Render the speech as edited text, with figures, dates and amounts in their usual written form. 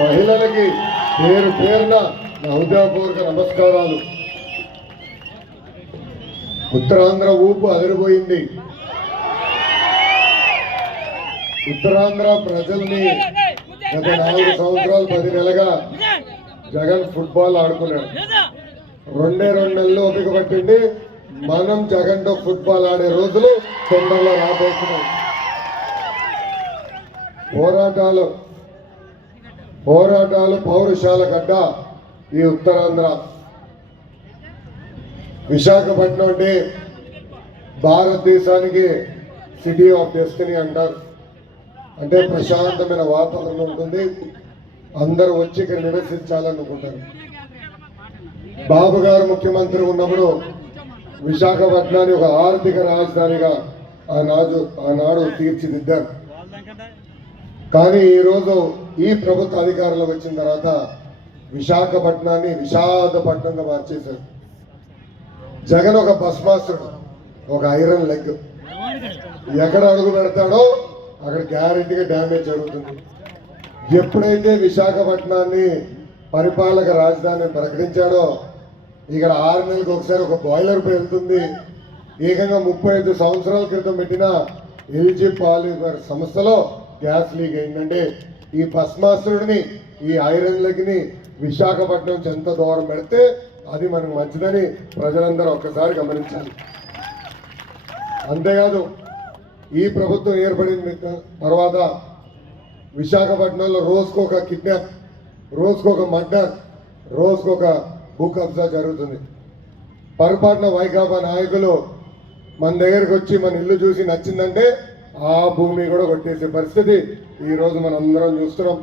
మహిళలకి పేరు పేరున హృదయపూర్వక నమస్కారాలు. ఉత్తరాంధ్ర ఊపు అదిరిపోయింది. ఉత్తరాంధ్ర ప్రజల్ని గత 4 సంవత్సరాలు 10 నెలలుగా జగన్ ఫుట్బాల్ ఆడుకున్నాడు. 2 నెలలు ఓపిక పట్టింది. మనం జగన్ తో ఫుట్బాల్ ఆడే రోజులు తొందరలో రాబోతున్నాయి. పోరాటాలు పౌరుషాల గడ్డ ఈ ఉత్తరాంధ్ర. విశాఖపట్నం అంటే భారతదేశానికి సిటీ ఆఫ్ డెస్టినీ అంటారు. అంటే ప్రశాంతమైన వాతావరణం ఉంటుంది. అందరూ వచ్చి ఇక్కడ నివసించాలనుకుంటారు. బాబు గారు ముఖ్యమంత్రి ఉన్నప్పుడు విశాఖపట్నాన్ని ఒక ఆర్థిక రాజధానిగా ఆనాడు తీర్చిదిద్దారు. కానీ ఈరోజు ఈ ప్రభుత్వ అధికారంలోకి వచ్చిన తర్వాత విశాఖపట్నాన్ని విషాదపట్నంగా మార్చేశారు. జగన్ ఒక భస్మాసుడు, ఒక ఐరన్ లెగ్. ఎక్కడ అడుగు పెడతాడో అక్కడ గ్యారెంటీగా డ్యామేజ్ జరుగుతుంది. ఎప్పుడైతే విశాఖపట్నాన్ని పరిపాలక రాజధాని ప్రకటించాడో ఇక్కడ 6 నెలలకు ఒకసారి ఒక బాయిలర్ వెళ్తుంది. ఏకంగా 35 సంవత్సరాల క్రితం పెట్టిన ఎల్జీ పాలిమర్ సంస్థలో గ్యాస్ లీక్ అయిందంటే ఈ భస్మాసురుడిని, ఈ ఐరన్ లెగ్ని విశాఖపట్నం ఎంత దూరం పెడితే అది మనకు మంచిదని ప్రజలందరూ ఒక్కసారి గమనించాలి. అంతేకాదు ఈ ప్రభుత్వం ఏర్పడిన తర్వాత విశాఖపట్నంలో రోజుకొక కిడ్నాప్, రోజుకొక మర్డర్, రోజుకొక భూ కబ్జా జరుగుతుంది. పొరపాటున వైకాపా నాయకులు మన దగ్గరికి వచ్చి మన ఇల్లు చూసి నచ్చిందంటే ఆ భూమి కూడా కొట్టేసే పరిస్థితి ఈరోజు మనం అందరం చూస్తున్నాం.